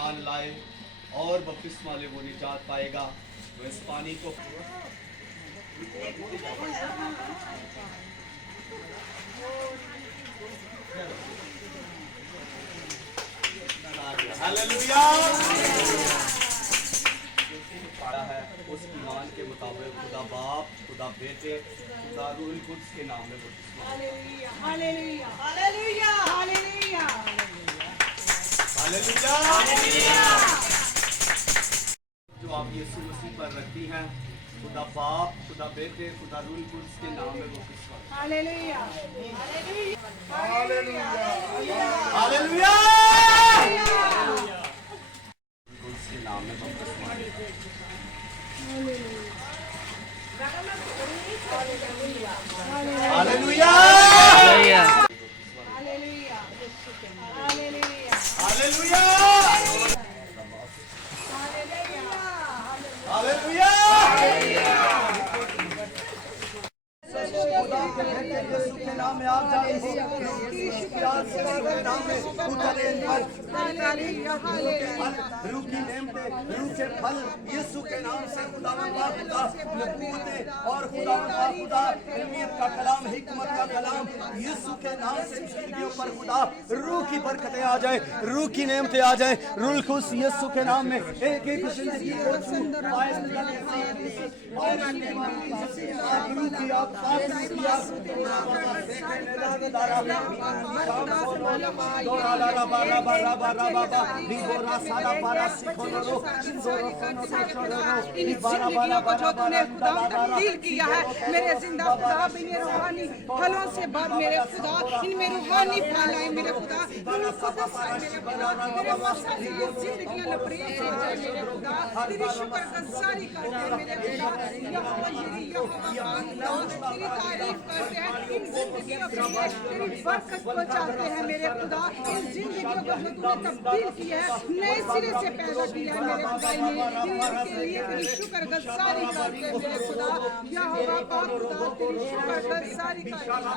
ईमान लाए और बपतिस्मा ले वो निजात पाएगा। तो इस पानी को हालेलुया पाया है उस ईमान के मुताबिक खुदा बाप, खुदा बेटे, खुदा रूह कुद्स के नाम में बपतिस्मा। हालेलुया हालेलुया हालेलुया हालेलुया हालेलुया हालेलुया। जो आप यीशु मसीह पर रखती हैं, खुदा बाप, खुदा बेटे, खुदा रूह कुद्स के नाम में बपतिस्मा। हालेलुया हालेलुया कुद्स के नाम में बपतिस्मा। हालेलुया हालेलुया हालेलुया हालेलुया। यीशु के नाम में आप जाए हो, यीशु के नाम में उतरे पर रूह की नेमते, रूह के फल यीशु के नाम से खुदा नबूवतें और खुदा इल्मियत का कलाम, हिकमत का कलाम यीशु के नाम से जिंदगियों पर खुदा रूह की बरकतें आ जाए, रूह की नेमतें आ जाए। रूह खुश यीशु के नाम में एक एक जिंदगी को तब्दील किया है मेरे जिंदा खुदा, मेरे रूहानी फलों से भर मेरे खुदा, इनमें रूहानी फल आए मेरे खुदा, मेरे मसाले ये जिंदगियां लबरेज हो जाए मेरे खुदा, तेरी शुक्रगुजारी करते हैं मेरे खुदा, यहोवा यही यहोवा तेरी तारीफ करते हैं, इन जिंदगियों के लिए तेरी बरकत पहुंचाते हैं मेरे खुदा, इन जिंदगियों को जो तूने तब्दील किया है, नए सिरे से पैदा किया है मेरे खुदा, इनके लिए तेरी शुक्रगुजारी करते हैं मेरे खुदा, यहोवा पाक खुदा तेरी शुक्रगुजारी करते हैं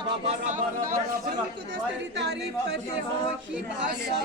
तेरी तारीफ करते हो कि भाषा